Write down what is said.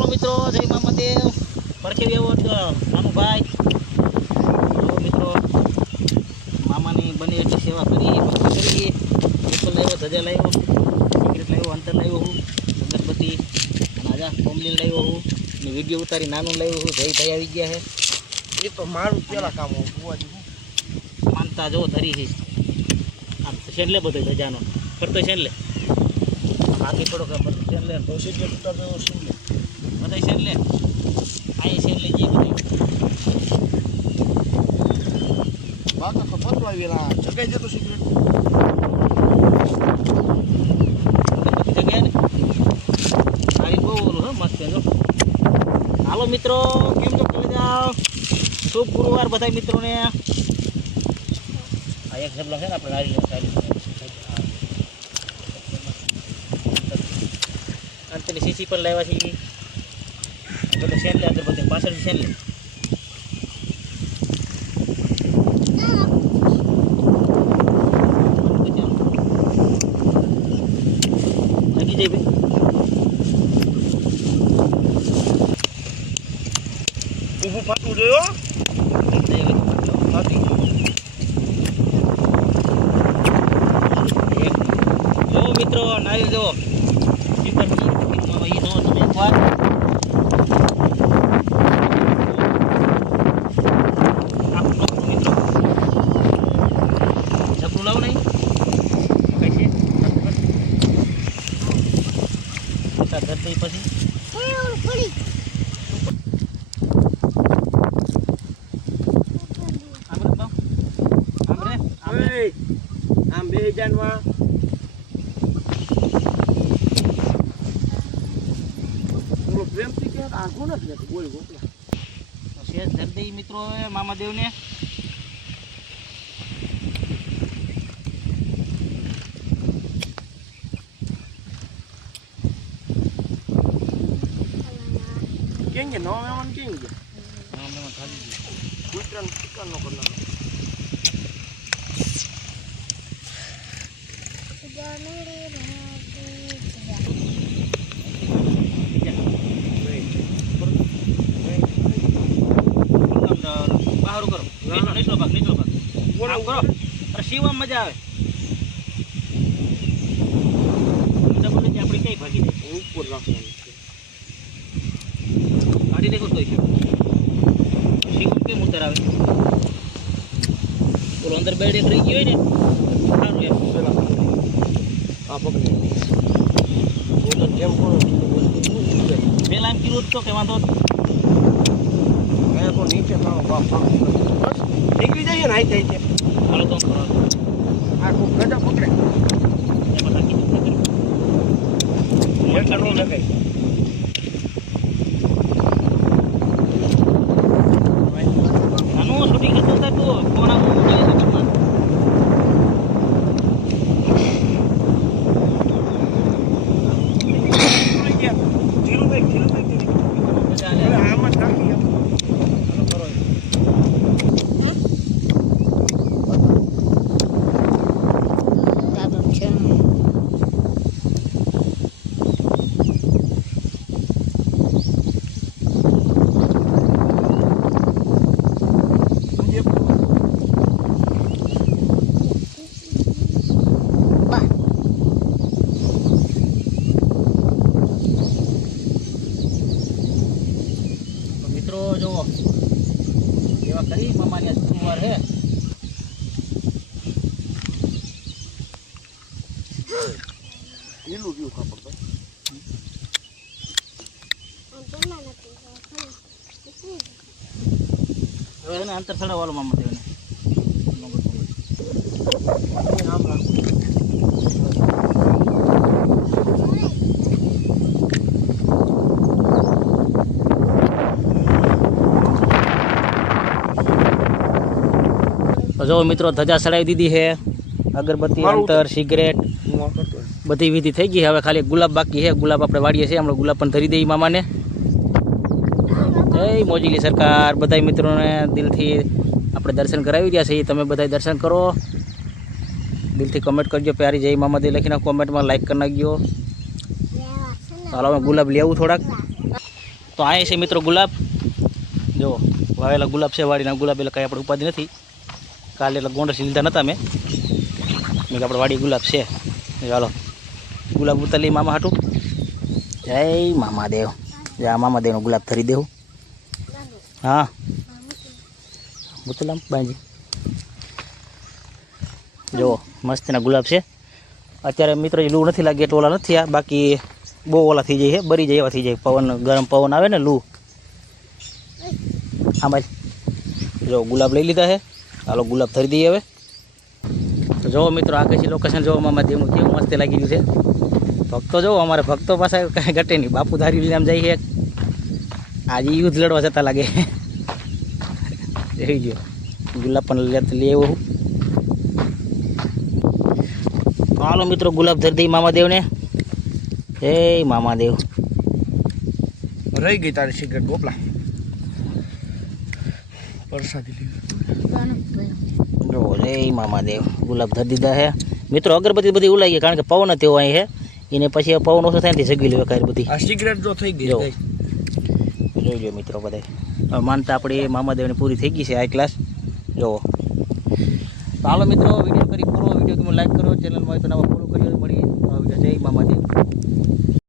હાલો મિત્રો, જય મામાદેવ. પડખે એવો નાનું ભાઈ. હાલો મિત્રો, મામાની બને એટલી સેવા કરીએ, ભક્તિ કરીએ. પેપર લાવ્યો, ધજા લાવ્યો, સિગરેટ લાવ્યો, અંતર લાવ્યો હું, અગરબત્તી અને આજા કોમલીન લાવ્યો હું ને વિડીયો ઉતારી નાનું લાવ્યો હું. જય ભાઈ આવી ગયા છે. એ તો મારું પેલા કામ માનતા જો ધરી છે આમ છેલ્લે બધો ધજાનો કરતો છેલ્લે બાકી થોડો ખબર છેલ્લે તો સીધે ઉતાર દેવો સીધે બધા છેલ્લે આ છેલ્લે જે બધું બાકા તો પતલાવેલા જગાઈ જતો સિગરેટ બધી જગ્યાએ ને ગાડી બહુ ઓલું હે મસ્ત જો. હાલો મિત્રો, કેમ છો? તમે જાઓ. શુભ ગુરુવાર બધા મિત્રોને. આ એક શબ્દ છે ને આપણે નારી અંતની સીસી પણ લાવ્યા છીએ. બધું છેલ્લે અંદર બધું પાછળથી છેલ્લે લાગી જાય ભાઈ. ઊભું ફાટવું જોયો જો મિત્રો નારી જો ચિકન એ નો તમે એકવાર મિત્રો ઝપડું લાવો નહીં કઈ છે ઘર થઈ પછી આમ બે જાનમાં પ્રેમથી કે આખું નથી બોલ ગોપલા શેષ ધરદી મિત્રો મામાદેવને. કેમ કે નવા મહેમાન કેમ ગયા નવા મહેમાન ખાલી ગયા કૂતરાને ચિકન નો કરનાર બહાર કરો નીચલો ભાગ આમ કરો. અરે શિવમ મજા આવે. આપણી કઈ ભાગી જાય ઉપર રાખવાનું કાઢી દેખો તો શિવમ કેમ ઉતર આવે. બોલો અંદર બેડ એક રહી ગયો હોય ને સારું એમ પેલા આ પકડી બોલો જેમ કરો પેલા એમ કીધું તો કે વાંધો મેં તો નીચે લાવો બાપ બસ નીકળી જઈએ ને આઈ જાય હાલો તો કરો આ ખૂબ ગડા પકડે એમાં નાખી દો એટલા નો લગાય નાનું શૂટિંગ કરતો હતા તો કોણ આવું જો એવા કરી મામાની ગુરુવાર હે. એનું વ્યૂ ખબર હવે એને અંતર ચડાવવાનો મામા દેવને જો મિત્રો ધજા ચડાવી દીધી છે. અગરબત્તી અંતર સિગરેટ બધી વિધિ થઈ ગઈ. હવે ખાલી ગુલાબ બાકી છે. ગુલાબ આપણે વાડીએ છીએ, હમણાં ગુલાબ પણ ધરી દઈએ મામાને. જય મોજીલી સરકાર. બધા મિત્રોને દિલથી આપણે દર્શન કરાવી રહ્યા છીએ. તમે બધા દર્શન કરો, દિલથી કમેન્ટ કરજો પ્યારી જય મામાદેવ લખીને કોમેન્ટમાં લાઈક કરી નાખજો. ચાલો હવે ગુલાબ લેવું થોડાક. તો અહીં છે મિત્રો ગુલાબ, જો વાવેલા ગુલાબ છે, વાડીના ગુલાબ એટલે કાંઈ આપણે ઉપાધિ નથી. કાલે એટલે ગોંડસી લીધા નહોતા મેં કે આપણે વાડી ગુલાબ છે. ચાલો ગુલાબ ઉતારી મામા હાટું. જય મામાદેવ. આ મામાદેવનો ગુલાબ ધરી દેવું. હા ઉતલામ બાંજી જો મસ્તીના ગુલાબ છે. અત્યારે મિત્રો લૂ નથી લાગી એટલે ઓલા નથી. આ બાકી બહુ ઓલા થઈ જાય છે, બરી જાય એવા થઈ જાય. પવન ગરમ પવન આવે ને લૂ. આમાં જો ગુલાબ લઈ લીધા છે. હાલો ગુલાબ ધરી દઈએ હવે. તો જો મિત્રો આ કઈ લોકેશન જોવા મામાદેવનું કેવું મસ્ત લાગી રહ્યું છે. ભક્તો જો અમારે ભક્તો પાસે કાંઈ ઘટે નહીં. બાપુ ધારી લઈને આમ જાય છે. આજે યુદ્ધ લડવા જતા લાગે. જોઈ ગયો ગુલાબ પણ લઈ આવ્યો હું. હાલો મિત્રો ગુલાબ ધરી દઈ મામાદેવને. જય મામાદેવ. રહી ગઈ તારી સિગરેટ ગોપલા પરસાદી લીધી. જો જય મામાદેવ ગુલાબ ધરી દીધા છે મિત્રો. અગરબત્તી બધી ઉલાઈ ગઈ કારણ કે પવન તેવો અહીં છે. એને પછી પવન ઓછો થાય ને જગી લેવા કાંઈ બધી. આ સિગરેટ જો થઈ ગઈ. જોઈ મિત્રો બધા માનતા આપણી મામાદેવની પૂરી થઈ ગઈ છે. હાઈ ક્લાસ જુઓ. તો હાલો મિત્રો વિડીયો કરી પૂરો. વિડીયો તમે લાઈક કરો, ચેનલમાં હોય તો નવા ફોલો કરી મળી. જય મામાદેવ.